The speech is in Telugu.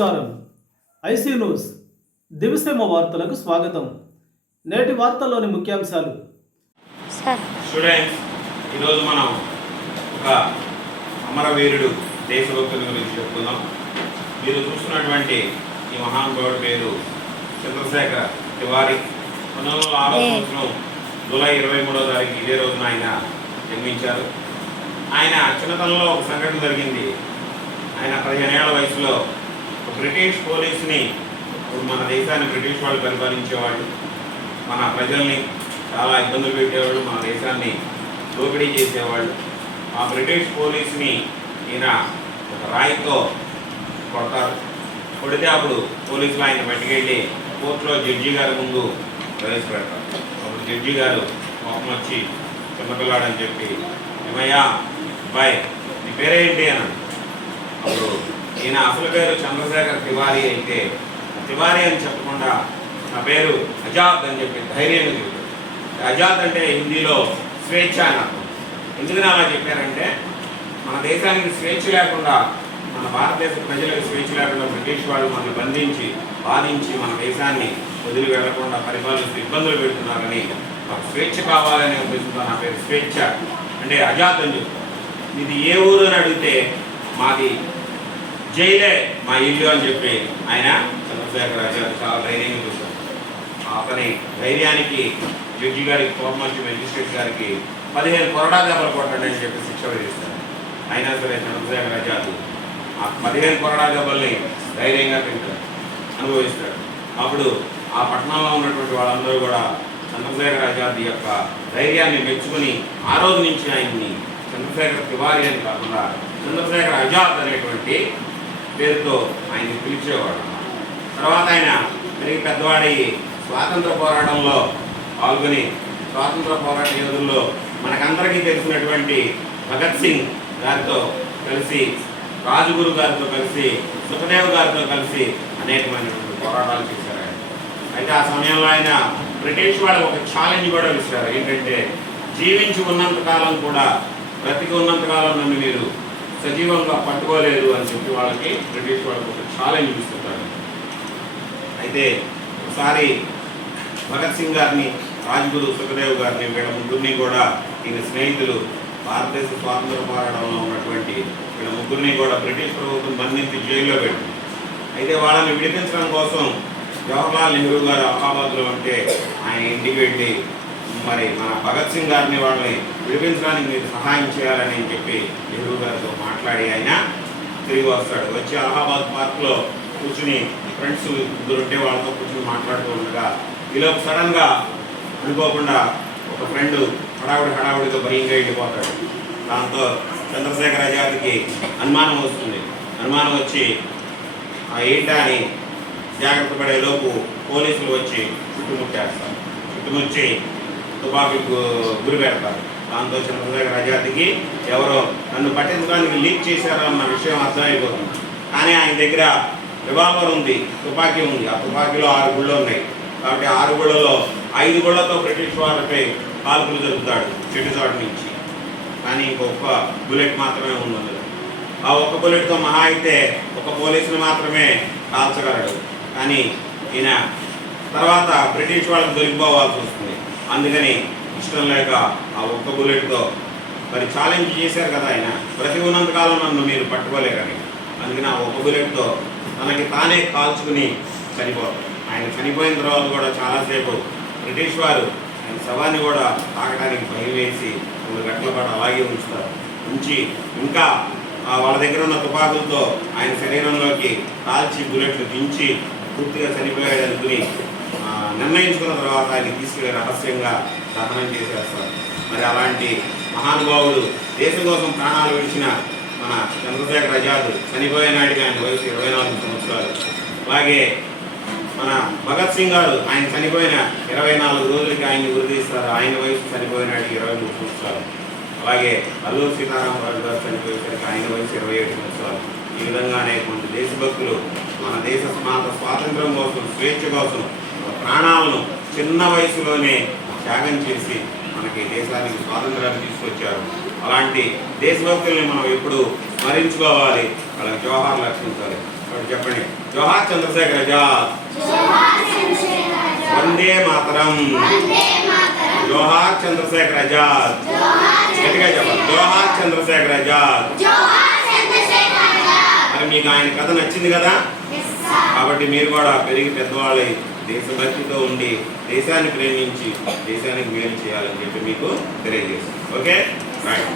నమస్కారం. IC news. దివిసేమ వార్తలకు స్వాగతం. నేటి వార్తల్లోని ముఖ్యాంశాలు. సార్. స్టూడెంట్స్ ఈరోజు మనం ఒక అమరవీరుడు దేశభక్తుని గురించి చెప్పుకుందాం. మీరు చూస్తున్నటువంటి ఈ మహానుభావుడి పేరు చంద్రశేఖర్ తివారి. పంతొమ్మిది వందల ఆరో. సంవత్సరం జూలై ఇరవై మూడో తారీఖు ఇదే రోజున ఆయన జన్మించారు. ఆయన చిన్నతనంలో ఒక సంఘటన జరిగింది. ఆయన పదిహేను ఏళ్ళ వయసులో బ్రిటిష్ పోలీసుని ఇప్పుడు మన దేశాన్ని బ్రిటిష్ వాళ్ళు పరిపాలించేవాళ్ళు. మన ప్రజల్ని చాలా ఇబ్బందులు పెట్టేవాళ్ళు మన దేశాన్ని దోపిడీ చేసేవాళ్ళు. ఆ బ్రిటిష్ పోలీసుని ఈయన ఒక రాయితో కొడతారు. కొడితే అప్పుడు పోలీసులు ఆయన పట్టుకెళ్ళి కోర్టులో జడ్జి గారి ముందు ప్రవేశపెడతారు. అప్పుడు జడ్జి గారు కోపం వచ్చి చిన్నపిల్లాడని చెప్పి ఏమయ్యా బాయ్ నీ పేరేంటి? అని అప్పుడు ఈయన అసలు పేరు చంద్రశేఖర్ తివారీ అయితే తివారీ అని చెప్పకుండా నా పేరు అజాద్ అని చెప్పి ధైర్యంగా చెప్పాడు అజాద్ అంటే హిందీలో స్వేచ్ఛ అని అర్థం. ఎందుకని అలా చెప్పారంటే మన దేశానికి స్వేచ్ఛ లేకుండా మన భారతదేశ ప్రజలకు స్వేచ్ఛ లేకుండా బ్రిటిష్ వాళ్ళు మనల్ని బంధించి బాధించి మన దేశాన్ని వదిలి వెళ్ళకుండా పరిపాలన ఇబ్బందులు పెడుతున్నారని మాకు స్వేచ్ఛ కావాలనే ఉద్దేశంతో నా పేరు స్వేచ్ఛ అంటే అజాద్ అని చెప్తారు. ఇది ఏ ఊరు అని అడిగితే మాది జైలే మా ఇల్లు అని చెప్పి ఆయన చంద్రశేఖర్ ఆచార్య చాలా ధైర్యంగా చూశారు. అతని ధైర్యానికి జడ్జి గారికి కోపం మెజిస్ట్రేట్ గారికి పదిహేను కొరడా దెబ్బలు కొట్టండి అని చెప్పి శిక్ష విధిస్తారు. అయినా సరే చంద్రశేఖర్ రాజు ఆ పదిహేను కొరడా దెబ్బల్ని ధైర్యంగా తింటారు అనుభవిస్తాడు అప్పుడు ఆ పట్టణంలో ఉన్నటువంటి వాళ్ళందరూ కూడా చంద్రశేఖర్ ఆజాద్ యొక్క ధైర్యాన్ని మెచ్చుకుని ఆ రోజు నుంచి ఆయన్ని చంద్రశేఖర్ తివారి అని కాకుండా చంద్రశేఖర్ ఆజాద్ అనేటువంటి పేరుతో ఆయన పిలిచేవాడు. తర్వాత ఆయన పెరిగి పెద్దవాడి స్వాతంత్ర పోరాటంలో పాల్గొని స్వాతంత్ర పోరాట యోధుల్లో మనకందరికీ తెలిసినటువంటి భగత్ సింగ్ గారితో కలిసి రాజుగురు గారితో కలిసి సుఖదేవ్ గారితో కలిసి అనేకమైనటువంటి పోరాటాలు చేశారు ఆయన. అయితే ఆ సమయంలో ఆయన బ్రిటిష్ వాళ్ళు ఒక ఛాలెంజ్ కూడా ఇస్తారు ఏంటంటే జీవించి ఉన్నంత కాలం కూడా బ్రతికి ఉన్నంత కాలం నన్ను మీరు సజీవంగా పట్టుకోలేదు అని చెప్పి వాళ్ళకి బ్రిటిష్ వాళ్ళకి ఒక ఛాలెంజ్ ఇస్తుంటారు. అయితే ఒకసారి భగత్ సింగ్ గారిని రాజ్గురు సుఖదేవ్ గారిని వీళ్ళ ముగ్గురిని కూడా ఈయన స్నేహితులు భారతదేశ స్వాతంత్ర పోరాటంలో ఉన్నటువంటి వీళ్ళ ముగ్గురిని కూడా బ్రిటిష్ ప్రభుత్వం బంధించి జైల్లో పెట్టింది. అయితే వాళ్ళని విడిపించడం కోసం జవహర్లాల్ నెహ్రూ గారు అలహాబాద్లో ఉంటే ఆయన ఇంటికి వెళ్ళి మరి మన భగత్ సింగ్ గారిని వాళ్ళని విడిపించడానికి మీరు సహాయం చేయాలని చెప్పి నెహ్రూ గారితో మాట్లాడి ఆయన తిరిగి వస్తాడు. వచ్చి అలహాబాద్ పార్క్లో కూర్చుని ఫ్రెండ్స్ ఇద్దరుంటే వాళ్ళతో కూర్చుని మాట్లాడుతూ ఉండగా ఈలోపు సడన్గా అనుకోకుండా ఒక ఫ్రెండ్ హడావుడి హడావుడిగా భయంగా వెళ్ళిపోతాడు. దాంతో చంద్రశేఖర్ ఆజాద్కి అనుమానం వస్తుంది. అనుమానం వచ్చి ఆ ఏంటా అని జాగ్రత్త పడేలోపు పోలీసులు వచ్చి చుట్టుముట్టేస్తారు. చుట్టుముచ్చి తుపాకీ గురి పెడతారు. దాంతో చంద్రశేఖర్ ఆజాద్కి ఎవరో నన్ను పట్టించడానికి లీక్ చేశారు అన్న విషయం అర్థమైపోతుంది. కానీ ఆయన దగ్గర రివాల్వర్ ఉంది తుపాకీ ఉంది. ఆ తుపాకీలో ఆరు గుళ్ళు ఉన్నాయి. కాబట్టి ఆరు గుళ్ళలో ఐదు గుళ్ళతో బ్రిటిష్ వాళ్ళపై కాల్పులు జరుపుతాడు చెట్టు చోట నుంచి. కానీ ఇంకొక బుల్లెట్ మాత్రమే ఉంది అందులో. ఆ ఒక్క బుల్లెట్తో మహా అయితే ఒక పోలీసుని మాత్రమే కాల్చగలడు. కానీ ఈయన తర్వాత బ్రిటిష్ వాళ్ళకి దొరికిపోవాల్సి వస్తుంది. అందుకని ఇష్టం లేక ఆ ఒక్క బుల్లెట్తో మరి ఛాలెంజ్ చేశారు కదా ఆయన. ప్రతి ఉన్నంతకాలం నన్ను మీరు పట్టుకోలేరని. అందుకని ఆ ఒక్క బుల్లెట్తో తనకి తానే కాల్చుకుని చనిపోతాడు ఆయన చనిపోయిన తర్వాత కూడా చాలాసేపు బ్రిటిష్ వారు ఆయన శవాన్ని కూడా తాకడానికి భయం వేసి మూడు గంటల పాటు అలాగే ఉంచుతారు. ఉంచి ఇంకా వాళ్ళ దగ్గర ఉన్న తుపాకులతో ఆయన శరీరంలోకి కాల్చి బుల్లెట్లు దించి పూర్తిగా చనిపోయాడు అనుకుని నిర్ణయించుకున్న తర్వాత ఆయన తీసుకెళ్ళి రహస్యంగా దహనం చేసేస్తారు. మరి అలాంటి మహానుభావుడు దేశం కోసం ప్రాణాలు విడిచిన మన చంద్రశేఖర్ ఆజాద్ చనిపోయే నాటికి ఆయన వయసు ఇరవై నాలుగు సంవత్సరాలు. అలాగే మన భగత్ సింగ్ గారు ఆయన చనిపోయిన ఇరవై నాలుగు రోజులకి ఆయన గుర్తిస్తారు ఆయన వయసు చనిపోయిన నాటికి ఇరవై మూడు సంవత్సరాలు. అలాగే అల్లూరు సీతారామరాజు గారు చనిపోయేసరికి ఆయన వయసు ఇరవై ఏడు సంవత్సరాలు. ఈ విధంగా అనేక దేశభక్తులు మన దేశ మాత స్వాతంత్రం కోసం స్వేచ్ఛ కోసం ప్రాణాలను చిన్న వయసులోనే త్యాగం చేసి మనకి దేశానికి స్వాతంత్రాన్ని తీసుకొచ్చారు. అలాంటి దేశభక్తుల్ని మనం ఎప్పుడు స్మరించుకోవాలి. వాళ్ళకి జోహార్లు అర్పించాలి ఒకటి చెప్పండి. జోహార్ చంద్రశేఖర్ ఆజాద్ వందే మాతరం. జోహార్ చంద్రశేఖర్ ఆజాద్ గట్టిగా చెప్పండి. జోహార్ చంద్రశేఖర్ ఆజాద్ మరి మీకు ఆయన కథ నచ్చింది కదా? కాబట్టి మీరు కూడా పెరిగి పెద్దవాళ్ళై దేశభక్తితో ఉండి దేశాన్ని ప్రేమించి దేశానికి మేలు చేయాలని చెప్పి మీకు తెలియజేస్తాను. ఓకే? రైట్